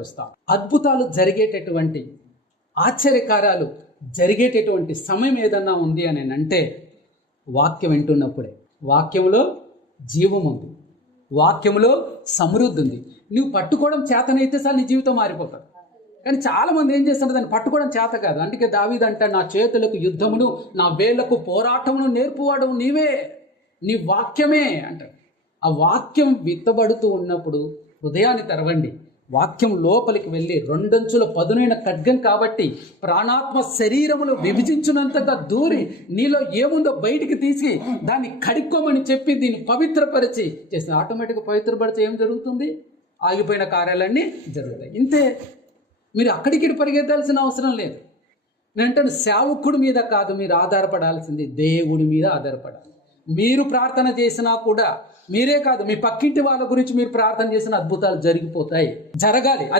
వస్తాం. అద్భుతాలు జరిగేటటువంటి, ఆశ్చర్యకార్యాలు జరిగేటటువంటి సమయం ఏదన్నా ఉంది అని అంటే వాక్యం వింటున్నప్పుడే. వాక్యంలో జీవం ఉంది, వాక్యంలో సమృద్ధి ఉంది. నువ్వు పట్టుకోవడం చేతనైతే సార్ నీ జీవితం మారిపోతుంది. కానీ చాలామంది ఏం చేస్తున్నారు, దాన్ని పట్టుకోవడం చేత కాదు. అందుకే దావీదు అంటాడు, నా చేతులకు యుద్ధమును, నా వేళ్లకు పోరాటమును నేర్పువాడు నీవే, నీ వాక్యమే అంటాడు. ఆ వాక్యం విత్తబడుతూ ఉన్నప్పుడు హృదయాన్ని తెరవండి. వాక్యం లోపలికి వెళ్ళి రెండంచుల పదునైన ఖడ్గం కాబట్టి ప్రాణాత్మ శరీరములు విభజించినంతగా దూరి నీలో ఏముందో బయటికి తీసి దాన్ని కడుక్కోమని చెప్పి దీన్ని పవిత్రపరిచి చేసిన ఆటోమేటిక్గా పవిత్రపరిచి ఏం జరుగుతుంది? ఆగిపోయిన కార్యాలన్నీ జరుగుతాయి. ఇంతే. మీరు అక్కడికి పరిగెత్తాల్సిన అవసరం లేదు. నేను సేవకుడి మీద కాదు మీరు ఆధారపడాల్సింది, దేవుడి మీద ఆధారపడాలి. మీరు ప్రార్థన చేసినా కూడా, మీరే కాదు మీ పక్కింటి వాళ్ళ గురించి మీరు ప్రార్థన చేసిన అద్భుతాలు జరిగిపోతాయి, జరగాలి. అది